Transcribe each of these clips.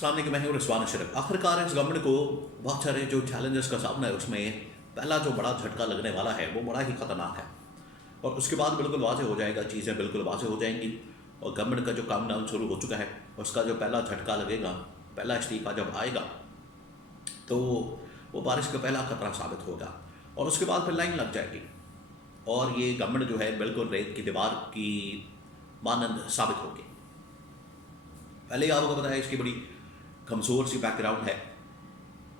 अस्सलाम वालेकुम, मैं हूं रिजवान अशरफ। आखिरकार इस गवर्नमेंट को बहुत सारे जो चैलेंजेस का सामना है उसमें पहला जो बड़ा झटका लगने वाला है वो बड़ा ही ख़तरनाक है और उसके बाद बिल्कुल वाज़ेह हो जाएगा, चीज़ें बिल्कुल वाज़ेह हो जाएंगी और गवर्नमेंट का जो काम डाउन शुरू हो चुका है उसका जो पहला झटका लगेगा, पहला इस्तीफ़ा जब आएगा तो वो बारिश का पहला खतरा साबित होगा और उसके बाद फिर लाइन लग जाएगी और ये गवर्नमेंट जो है बिल्कुल रेत की दीवार की मानंद साबित होगी। पहले ही आपको बताया इसकी बड़ी कमज़ोर सी बैकग्राउंड है,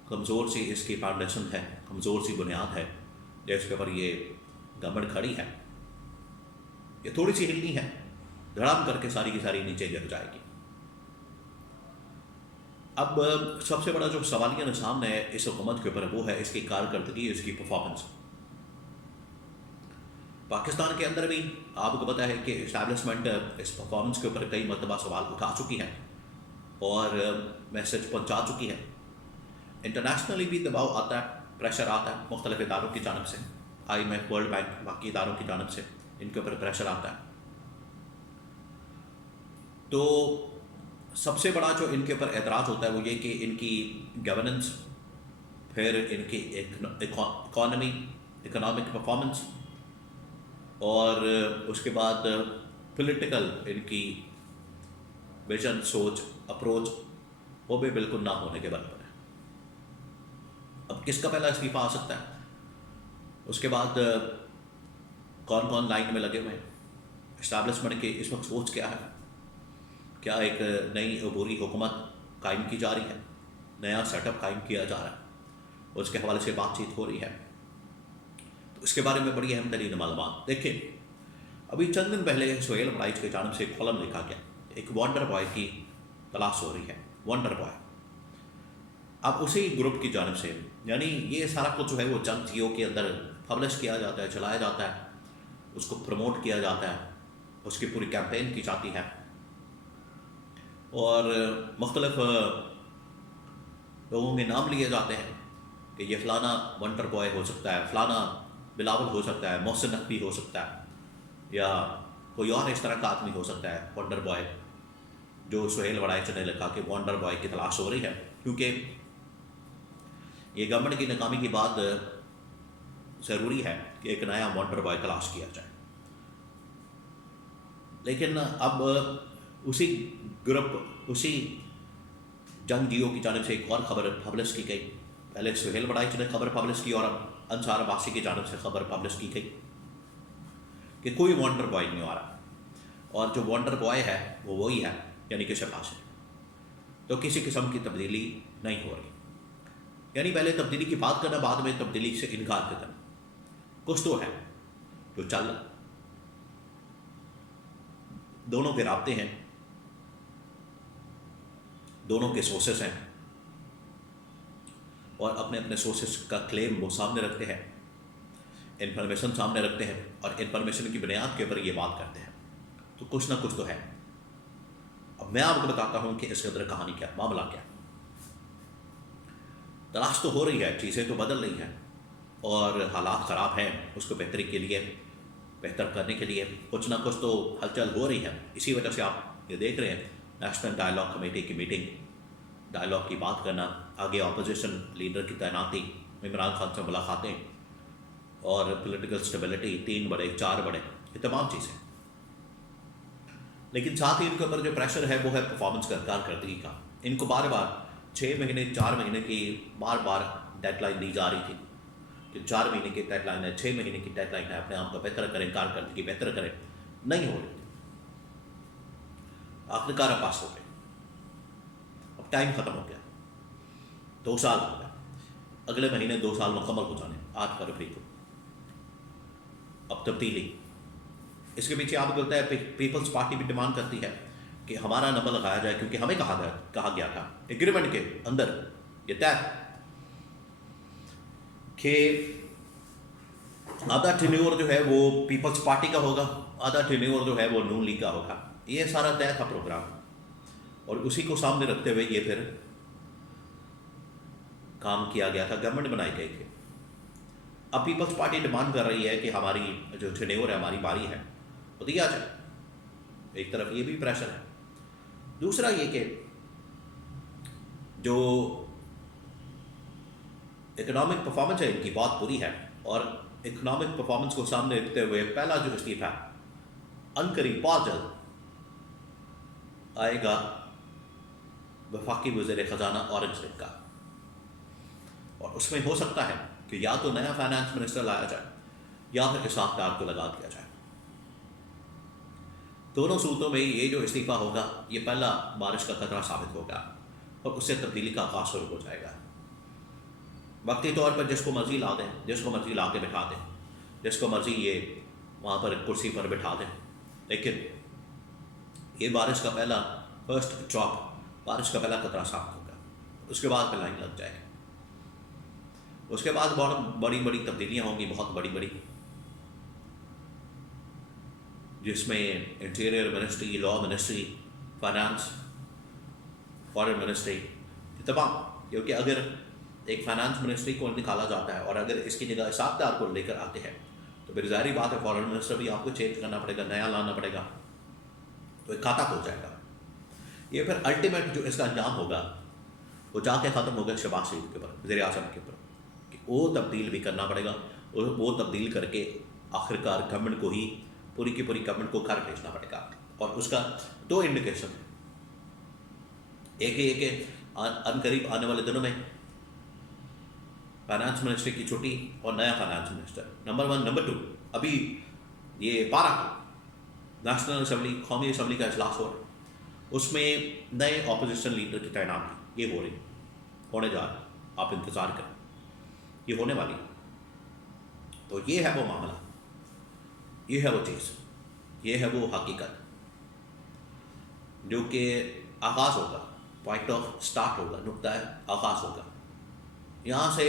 कमज़ोर सी इसकी फाउंडेशन है, कमज़ोर सी बुनियाद है जिसके ऊपर ये गवर्नमेंट खड़ी है। ये थोड़ी सी हिलनी है, धड़ाम करके सारी की सारी नीचे गिर जाएगी। अब सबसे बड़ा जो सवालिया निशान है इस हुकूमत के ऊपर वो है इसकी कारकर्दगी, इसकी परफॉर्मेंस। पाकिस्तान के अंदर भी आपको पता है कि इस्टेब्लिशमेंट इस परफॉर्मेंस के ऊपर कई मरतबा सवाल उठा चुकी है और मैसेज पहुंचा चुकी है। इंटरनेशनली भी दबाव आता है, प्रेशर आता है मुख्तलिफ इदारों की जानब से, IMF, वर्ल्ड बैंक, बाकी इदारों की जानब से इनके ऊपर प्रेशर आता है। तो सबसे बड़ा जो इनके ऊपर एतराज़ होता है वो ये कि इनकी गवर्नेंस, फिर इनकी इकोनॉमिक परफॉर्मेंस और उसके बाद पॉलिटिकल इनकी विजन, सोच, अप्रोच वो भी बिल्कुल ना होने के बराबर है। अब किसका पहला इस्तीफा आ सकता है, उसके बाद कौन कौन लाइन में लगे हुए हैं, इस्टेब्लिशमेंट की इस वक्त सोच क्या है, क्या एक नई अबूरी हुकूमत कायम की जा रही है, नया सेटअप कायम किया जा रहा है, उसके हवाले से बातचीत हो रही है। तो इसके बारे में बड़ी अहम तरीन मालूमात देखिए। अभी चंद दिन पहले सोहेल बड़ाइच की जानब से एक कॉलम लिखा गया, एक वंडर बॉय की तलाश हो रही है, वंडर बॉय। अब उसी ग्रुप की जानब से, यानी ये सारा कुछ जो है वो चंद चीज़ों के अंदर पब्लिश किया जाता है, चलाया जाता है, उसको प्रमोट किया जाता है, उसकी पूरी कैंपेन की जाती है और मुख्तलिफ लोगों के नाम लिए जाते हैं कि ये फ़लाना वंडर बॉय हो सकता है, फ़लाना बिलावल हो सकता है, मोहसिन नकवी हो सकता है, या कोई और इस तरह का आदमी हो सकता है वंडर बॉय, जो सोहेल बड़ाइच ने लिखा कि वंडर बॉय की तलाश हो रही है। क्योंकि ये गवर्नमेंट की नाकामी के बाद ज़रूरी है कि एक नया वंडर बॉय तलाश किया जाए। लेकिन अब उसी ग्रुप, उसी जंगजियों की जानब से एक और ख़बर पब्लिश की गई। पहले सोहेल बड़ाइच ने खबर पब्लिश की और अब अंसार अब्बासी की जानब से खबर पब्लिश की गई कि कोई वंडर बॉय नहीं आ रहा और जो वंडर बॉय है वो वही है, यानी कि शहबाज है। तो किसी किस्म की तब्दीली नहीं हो रही, यानी पहले तब्दीली की बात करना, बाद में तब्दीली से इनकार करना। कुछ तो है जो चल रहा, दोनों के राब्ते हैं, दोनों के सोर्सेस हैं और अपने अपने सोर्सेस का क्लेम वो सामने रखते हैं, इंफॉर्मेशन सामने रखते हैं और इंफॉर्मेशन की बुनियाद के ऊपर ये बात करते हैं। तो कुछ ना कुछ तो है। अब मैं आपको बताता हूँ कि इसके अंदर कहानी क्या, मामला क्या। तलाश तो हो रही है, चीज़ें तो बदल रही हैं और हालात ख़राब हैं, उसको बेहतरी के लिए, बेहतर करने के लिए कुछ ना कुछ तो हलचल हो रही है। इसी वजह से आप ये देख रहे हैं नेशनल डायलॉग कमेटी की मीटिंग, डायलॉग की बात करना, आगे अपोजिशन लीडर की तैनाती, इमरान खान से मुलाकातें और पॉलिटिकल स्टेबिलिटी, 3 बड़े 4 बड़े, ये तमाम चीज़ें। लेकिन साथ ही इनके ऊपर जो प्रेशर है वो है परफॉर्मेंस का, कारकर्दगी का। इनको बार बार 6 महीने 4 महीने की बार बार डेडलाइन दी जा रही थी कि 4 महीने की डेडलाइन है, 6 महीने की डेडलाइन है, अपने आप को बेहतर करें, कारकर्दगी बेहतर करें। नहीं हो रही, आखिरकार पास हो गए। अब टाइम ख़त्म हो गया, 2 साल हो गए, अगले महीने 2 साल मुकम्मल हो जाने, 8 फरवरी को। अब तब्दीली, इसके पीछे आपको लगता है पीपल्स पार्टी भी डिमांड करती है कि हमारा नंबर लगाया जाए, क्योंकि हमें कहा गया था एग्रीमेंट के अंदर ये तय कि आधा टेन्योर जो है वो पीपल्स पार्टी का होगा, आधा टेन्योर जो है वो नून लीग का होगा। ये सारा तय था प्रोग्राम और उसी को सामने रखते हुए ये फिर काम किया गया था, गवर्नमेंट बनाई गई थी। अब पीपल्स पार्टी डिमांड कर रही है कि हमारी जो टेन्योर है, हमारी बारी है, वो दिया जाए। एक तरफ ये भी प्रेशर है, दूसरा ये कि जो इकोनॉमिक परफॉर्मेंस है इनकी बहुत बुरी है, और इकोनॉमिक परफॉर्मेंस को सामने रखते हुए पहला जो इस्तीफा अनकरीब बहुत जल्द आएगा वफाकी वज़ीर ख़जाना औरंगज़ेब का, और उसमें हो सकता है कि या तो नया फाइनेंस मिनिस्टर लाया जाए या फिर इसहाक़ डार को लगा दिया जाए। दोनों सूरतों में ये जो इस्तीफा होगा ये पहला बारिश का खतरा साबित होगा, और उससे तब्दीली का आगाज़ शुरू हो जाएगा। वक्ती तौर पर जिसको मर्ज़ी ला दें, जिसको मर्ज़ी ला के बिठा दें, जिसको मर्ज़ी ये वहाँ पर कुर्सी पर बिठा दें, लेकिन ये बारिश का पहला फर्स्ट ड्रॉप, बारिश का पहला खतरा साबित होगा। उसके बाद फिर लाइन लग जाएगी, उसके बाद बहुत बड़ी बड़ी तब्दीलियाँ होंगी, बहुत बड़ी बड़ी, जिसमें interior ministry, law ministry, finance, foreign ministry, तमाम, क्योंकि अगर एक फाइनेंस मिनिस्ट्री को निकाला जाता है और अगर इसकी जगह इसहाक़ डार को लेकर आते हैं तो फिर ज़ाहिर बात है फॉरेन मिनिस्टर भी आपको चेंज करना पड़ेगा, नया लाना पड़ेगा, तो एक खाता हो जाएगा। ये फिर अल्टीमेट जो इसका अंजाम होगा वो जाके ख़त्म होगा शहबाज शरीफ के ऊपर, वज़ीर आज़म के ऊपर, कि वो तब्दील भी करना पड़ेगा, और वो तब्दील करके आखिरकार गवर्नमेंट को ही, पूरी की पूरी गवर्नमेंट को घर भेजना पड़ेगा। और उसका दो इंडिकेशन है, एक ये कि अनकरीब आने वाले दिनों में फाइनेंस मिनिस्ट्री की छुट्टी और नया फाइनेंस मिनिस्टर, नंबर 1। नंबर 2, अभी ये 12 को नेशनल असम्बली, कौमी असम्बली का इजलास हो रहा है, उसमें नए अपोजिशन लीडर की तैनाती ये हो रही, होने जा रही, आप इंतज़ार करें, ये होने वाली। तो ये है वो मामला, ये है वो चीज़, ये है वो हकीकत जो कि आगाज़ होगा, पॉइंट ऑफ स्टार्ट होगा, नुक्ता आगाज़ होगा। यहाँ से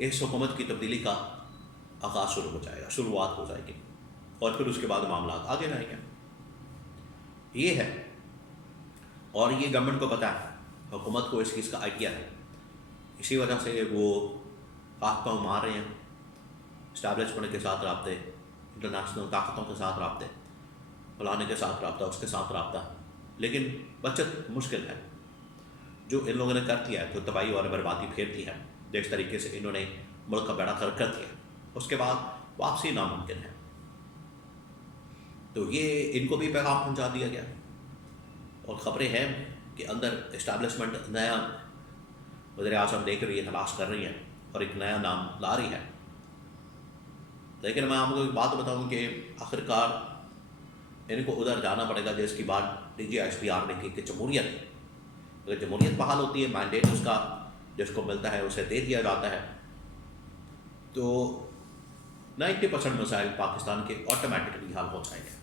इस हुकूमत की तब्दीली का आगाज़ शुरू हो जाएगा, शुरुआत हो जाएगी, और फिर उसके बाद मामला आगे जाएंगे। ये है, और ये गवर्नमेंट को पता है, हुकूमत को इस चीज़ का आइडिया है, इसी वजह से वो हाथ पाँव मार रहे हैं, इस्टेब्लिशमेंट के साथ राब्ते, इंटरनेशनल ताकतों के साथ राब्ते, फलाने के साथ राब्ता, उसके साथ राब्ता, लेकिन बचत मुश्किल है। जो इन लोगों ने कर दिया है, जो तबाही और बर्बादी फेर दी है, जिस तरीके से इन्होंने मुल्क का बेड़ा कर दिया, उसके बाद वापसी नामुमकिन है। तो ये इनको भी पैगाम पहुँचा दिया गया, और ख़बरें हैं कि अंदर इस्टेब्लिशमेंट नया वज़ीर आज़म देख रही है, तलाश कर रही है, और एक नया नाम ला रही है। लेकिन मैं आपको एक बात बताऊँ कि आखिरकार इनको उधर जाना पड़ेगा जिसकी बात DGISPR ने की कि जमहूरियत, अगर जमहूरियत बहाल होती है, मैंडेट उसका जिसको मिलता है उसे दे दिया जाता है, तो 90% मसाइल पाकिस्तान के ऑटोमेटिकली हल हो जाएंगे।